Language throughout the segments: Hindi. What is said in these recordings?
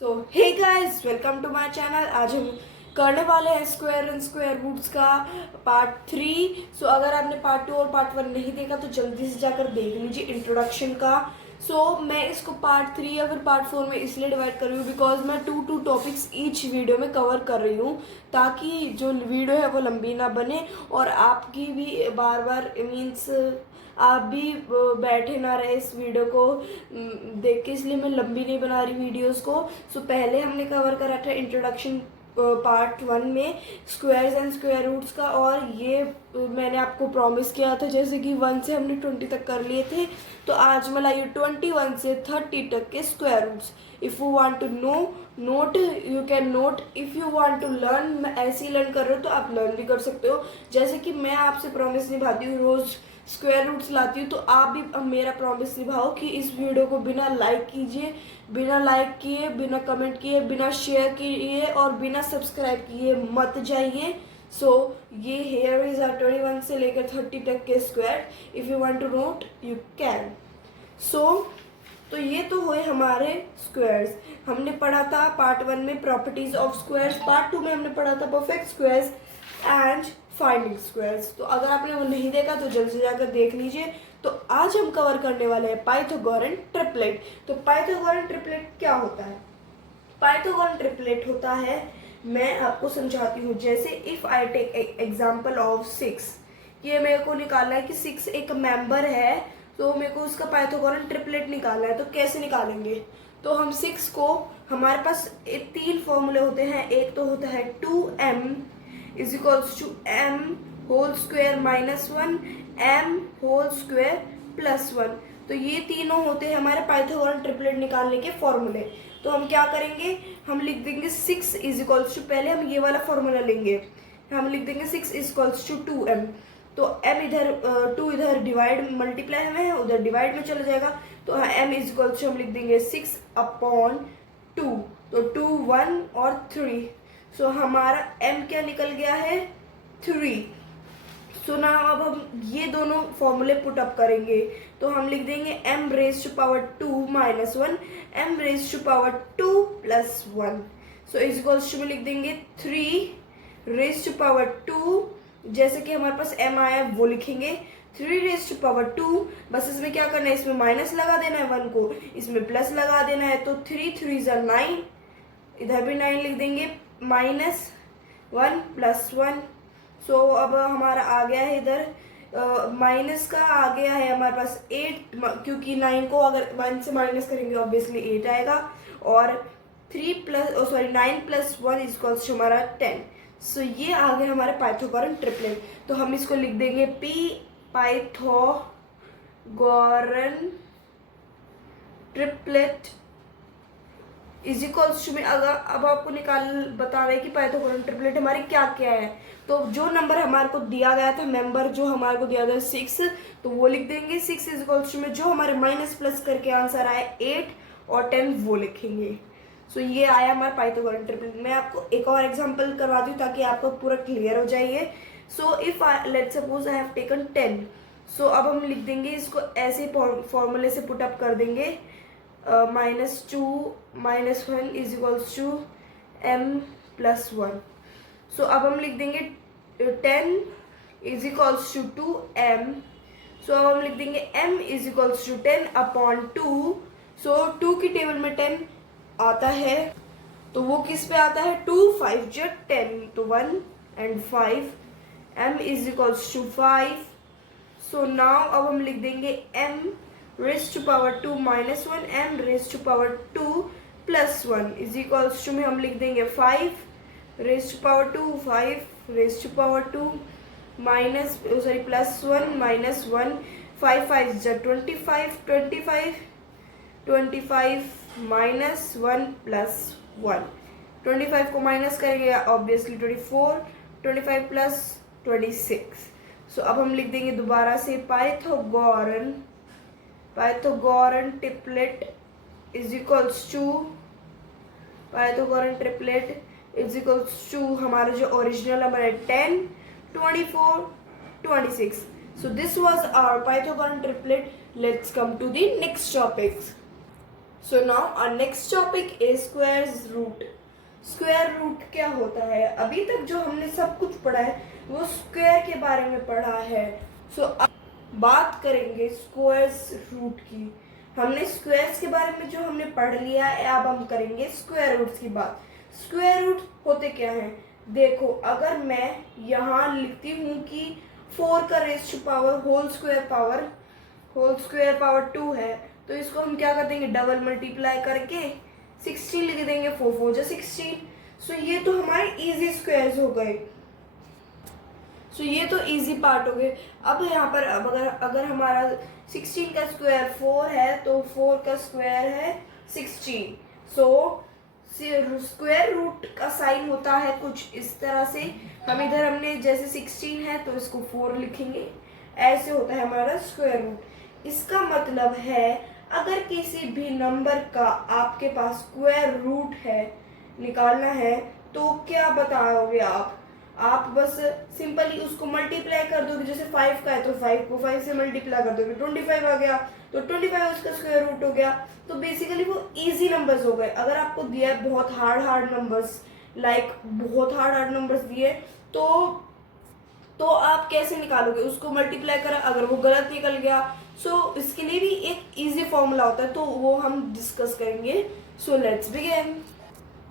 So hey guys, welcome to my channel. आज हम करने वाले हैं स्क्वायर एंड स्क्वायर रूट्स का पार्ट 3। सो अगर आपने पार्ट 2 और पार्ट 1 नहीं देखा तो जल्दी से जाकर देख लीजिए इंट्रोडक्शन का। मैं इसको पार्ट 3 या फिर पार्ट 4 में इसलिए डिवाइड कर रही हूँ बिकॉज मैं टू टॉपिक्स ईच वीडियो में कवर कर रही हूँ, ताकि जो वीडियो है वो लंबी ना बने और आपकी भी बार बार मीन्स आप भी बैठे ना रहे इस वीडियो को देख के, इसलिए मैं लंबी नहीं बना रही वीडियोस को। पहले हमने कवर करा था इंट्रोडक्शन पार्ट 1 में स्क्वायर्स एंड स्क्वायर रूट्स का, और ये मैंने आपको प्रॉमिस किया था जैसे कि 1 से हमने 20 तक कर लिए थे, तो आज मैं लाई 21 से 30 तक के square roots. If you want to know note you can note, if you want to learn, मैं ऐसे ही लर्न कर रहे हो तो आप लर्न भी कर सकते हो। जैसे कि मैं आपसे प्रॉमिस निभाती हूँ, रोज़ स्क्वायर रूट्स लाती हूँ, तो आप भी मेरा प्रॉमिस निभाओ कि इस वीडियो को बिना लाइक कीजिए, बिना लाइक किए, बिना कमेंट किए, बिना शेयर किए और बिना सब्सक्राइब किए मत जाइए। ये हेयर इज 21 से लेकर 30 तक के square. If you want to note you can. तो ये तो हुए हमारे स्क्वायर्स। हमने पढ़ा था पार्ट 1 में प्रॉपर्टीज ऑफ स्क्वायर्स, पार्ट 2 में हमने पढ़ा था perfect squares and finding squares. तो अगर आपने वो नहीं देखा तो जल्द से जाकर देख लीजिए। तो आज हम कवर करने वाले हैं पाइथागोरन ट्रिपलेट। तो पाइथागोरन ट्रिपलेट क्या होता है? पाइथागोरन ट्रिपलेट होता है, मैं आपको समझाती हूँ। जैसे if I take example of 6, ये मेरे को निकालना है कि 6 एक मेंबर है, तो मेरे को उसका पाइथागोरन ट्रिपलेट निकालना है। तो कैसे निकालेंगे? तो हम 6 को, हमारे पास 3 फॉर्मूले होते हैं। एक तो होता है 2m is equals to m whole square minus 1 m whole square plus 1। तो ये तीनों होते हैं हमारे पाइथागोरन ट्रिपलेट निकालने के फॉर्मूले। तो हम क्या करेंगे, हम लिख देंगे 6 इज इक्वल्स टू, पहले हम ये वाला फॉर्मूला लेंगे, हम लिख देंगे 6 इज इक्वल्स टू 2m। तो m इधर 2 इधर डिवाइड मल्टीप्लाई में है, उधर डिवाइड में चला जाएगा। तो m इज इक्वल्स टू हम लिख देंगे 6 अपॉन 2। तो 2 1 और 3। हमारा m क्या निकल गया है? 3। ना अब हम ये दोनों फॉर्मूले पुट अप करेंगे। तो हम लिख देंगे m raise to power 2 minus 1 m raise to power 2 plus 1। Is equals to में लिख देंगे 3 रेज टू पावर 2, जैसे कि हमारे पास m आया वो लिखेंगे 3 रेज टू पावर 2। बस इसमें क्या करना है, इसमें माइनस लगा देना है 1 को, इसमें प्लस लगा देना है। तो 3 3 ज़ा 9, इधर भी 9 लिख देंगे, माइनस 1 प्लस 1। अब हमारा आ गया है इधर माइनस का आ गया है हमारे पास 8, क्योंकि 9 को अगर 1 से माइनस करेंगे ऑब्वियसली 8 आएगा। और 9 प्लस 1 इज इक्वल्स टू हमारा 10। ये आ गया हमारे पाइथागोरन ट्रिपलेट। तो हम इसको लिख देंगे Pythagorean triplet is equals to में, अगर अब आपको बता रहे कि पाइथागोरन ट्रिपलेट हमारी क्या क्या है। तो जो नंबर हमारे को दिया गया था, मेंबर जो हमारे को दिया था 6, तो वो लिख देंगे 6 इज इक्वल्स टू में जो हमारे माइनस प्लस करके आंसर आए 8 और 10 वो लिखेंगे। ये आया हमारा पाइथागोरन ट्रिपलेट। मैं आपको एक और एग्जांपल करवाती हूँ ताकि आपको पूरा क्लियर हो जाइए। If let's suppose I have taken 10, अब हम लिख देंगे इसको ऐसे फॉर्मूले से पुट अप कर देंगे, minus 2 minus 1 is equals to m plus 1। अब हम लिख देंगे 10 इज इक्वल्स टू 2m। अब हम लिख देंगे m is equals to 10 upon 2। 2 की टेबल में 10 आता है, तो वो किस पे आता है? 2 5 जो 10, तो 1 and 5, m is equals to 5। Now अब हम लिख देंगे m raise to power 2 minus 1 m raise to power 2 plus 1 is equals to में हम लिख देंगे 5 raise to power 2 5 raise to power 2 minus plus 1 minus 1 5 5 जा 25 25 माइनस 1 प्लस 1। 25 को माइनस करेंगे ऑब्वियसली 24, 25 प्लस 26। अब हम लिख देंगे दोबारा से Pythagorean triplet is equals to हमारा जो ओरिजिनल नंबर है 10 24 26। This was our Pythagorean triplet. Let's come to the next topics. So now our next topic is squares root. Square root क्या होता है? अभी तक जो हमने सब कुछ पढ़ा है वो स्क्वायर के बारे में पढ़ा है। सो अब बात करेंगे स्क्वायर्स रूट की। हमने स्क्वायर्स के बारे में जो हमने पढ़ लिया है, अब हम करेंगे स्क्वायर रूट्स की बात। स्क्वायर रूट होते क्या हैं? देखो, अगर मैं यहाँ लिखती हूँ कि 4 का raise to power whole square power 2 है, तो इसको हम क्या कर देंगे? डबल मल्टीप्लाई करके 16 लिख देंगे। 4 4 जा 16। सो ये तो हमारे इजी स्क्वायर्स हो गए। सो ये तो इजी पार्ट हो गए। अब यहाँ पर अब अगर हमारा 16 का स्क्वायर 4 है तो 4 का स्क्वायर है 16। सो स्क्वायर रूट का साइन होता है कुछ इस तरह से। हमने जैसे 16 है तो इसको 4 लिखेंगे, ऐसे होता है हमारा स्क्वायर रूट। इसका मतलब है अगर किसी भी नंबर का आपके पास स्क्वायर रूट है, निकालना है, तो क्या बताओगे आप बस सिंपली उसको मल्टीप्लाई कर दोगे। जैसे 5 का है तो 5 को 5 से मल्टीप्लाई कर दोगे, 25 आ गया तो 25 उसका स्क्वायर रूट हो गया। तो बेसिकली वो इजी नंबर्स हो गए। अगर आपको दिया है बहुत हार्ड नंबर्स, बहुत हार्ड नंबर्स दिए, तो आप कैसे निकालोगे? उसको मल्टीप्लाई करा, अगर वो गलत निकल गया, सो इसके लिए भी एक इजी फॉर्मूला होता है, तो वो हम डिस्कस करेंगे। So let's begin.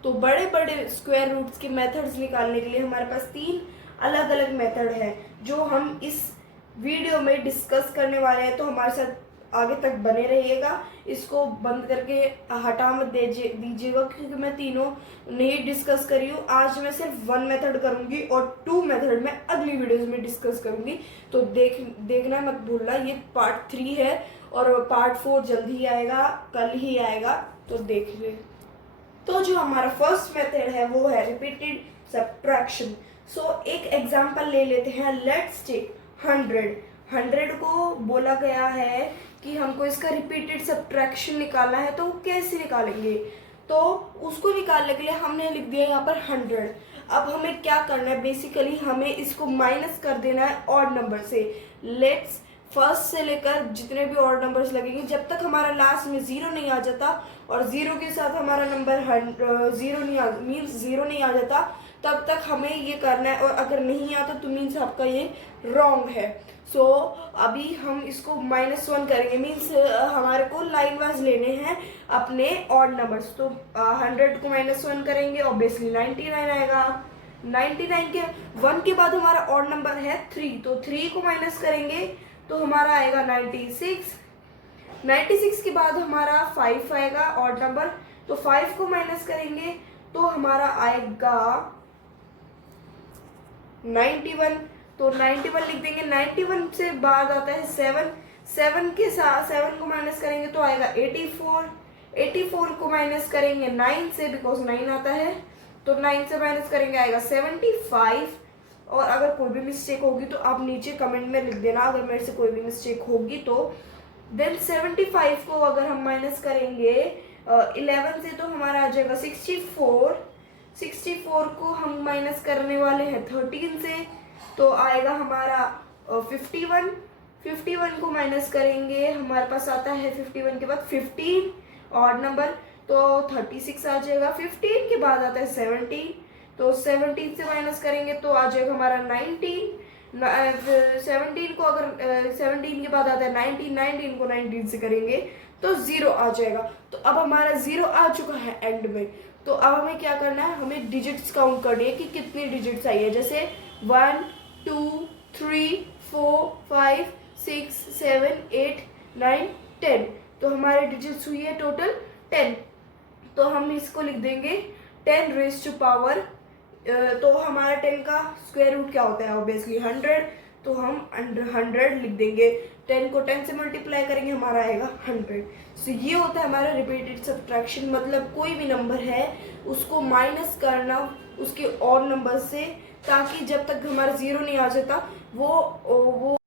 तो बड़े बड़े स्क्वायर रूट्स के मेथड्स निकालने के लिए हमारे पास 3 अलग अलग मेथड हैं जो हम इस वीडियो में डिस्कस करने वाले हैं। तो हमारे साथ आगे तक बने रहिएगा। इसको बंद करके हटा मत दीजिएगा, क्योंकि मैं तीनों नहीं डिस्कस करी हूँ। आज मैं सिर्फ 1 मेथड करूंगी और 2 मेथड मैं अगली वीडियोस में डिस्कस करूंगी। तो देखना मत भूलना। ये पार्ट 3 है और पार्ट 4 जल्दी ही आएगा, कल ही आएगा, तो देख ले। तो जो हमारा फर्स्ट मेथड है वो है रिपीटेड सब्ट्रैक्शन। सो एक एग्जांपल ले लेते हैं। लेट्स टेक 100 को बोला गया है कि हमको इसका रिपीटेड सब्ट्रैक्शन निकालना है, तो कैसे निकालेंगे? तो उसको निकालने के लिए हमने लिख दिया यहाँ पर 100। अब हमें क्या करना है? बेसिकली हमें इसको माइनस कर देना है ऑड नंबर से। लेट्स फर्स्ट से लेकर जितने भी ऑड नंबर्स लगेंगे, जब तक हमारा लास्ट में 0 नहीं आ जाता और 0 के साथ हमारा नंबर 0 नहीं आ जाता, तब तक हमें ये करना है। और अगर नहीं आता तो मीन्स आपका ये रॉन्ग है। सो अभी हम इसको -1 करेंगे, मीन्स हमारे को लाइन वाइज लेने हैं अपने ऑड नंबर्स। तो 100 को -1 करेंगे, ऑब्वियसली 99 आएगा। 99 के 1 के बाद हमारा ऑड नंबर है 3, तो 3 को माइनस करेंगे तो हमारा आएगा 96। 96 के बाद हमारा 5 आएगा ऑड नंबर, तो 5 को माइनस करेंगे तो हमारा आएगा 91। तो 91 लिख देंगे। 91 से बाद आता है 7 के साथ 7 को माइनस करेंगे तो आएगा 84। 84 को माइनस करेंगे 9 से, बिकॉज 9 आता है, तो 9 से माइनस करेंगे आएगा 75। और अगर कोई भी मिस्टेक होगी तो आप नीचे कमेंट में लिख देना, अगर मेरे से कोई भी मिस्टेक होगी तो। देन 75 को अगर हम माइनस करेंगे 11 से तो हमारा आ जाएगा 64। 64 को हम माइनस करने वाले हैं 13 से, तो आएगा हमारा 51। 51 को माइनस करेंगे, हमारे पास आता है 51 के बाद 15 ऑड नंबर, तो 36 आ जाएगा। 15 के बाद आता है 17, तो 17 से माइनस करेंगे तो आ जाएगा हमारा 19। 17 को अगर 17 के बाद आता है 19, 19 को 19 से करेंगे तो 0 आ जाएगा। तो अब हमारा 0 आ चुका है एंड में। तो अब हमें क्या करना है? हमें डिजिट्स काउंट करनी है कि कितनी डिजिट्स आई है। जैसे 1 2 3 4 5 6 7 8 9 10, तो हमारे डिजिट्स हुई है टोटल 10। तो हम इसको लिख देंगे 10 रेज़ टू पावर। तो हमारा 10 का स्क्वायर रूट क्या होता है? ऑब्वियसली 100, तो हम 100 लिख देंगे। 10 को 10 से मल्टीप्लाई करेंगे, हमारा आएगा 100। सो ये होता है हमारा रिपीटेड सब्ट्रैक्शन। मतलब कोई भी नंबर है उसको माइनस करना उसके और नंबर से, ताकि जब तक हमारा 0 नहीं आ जाता वो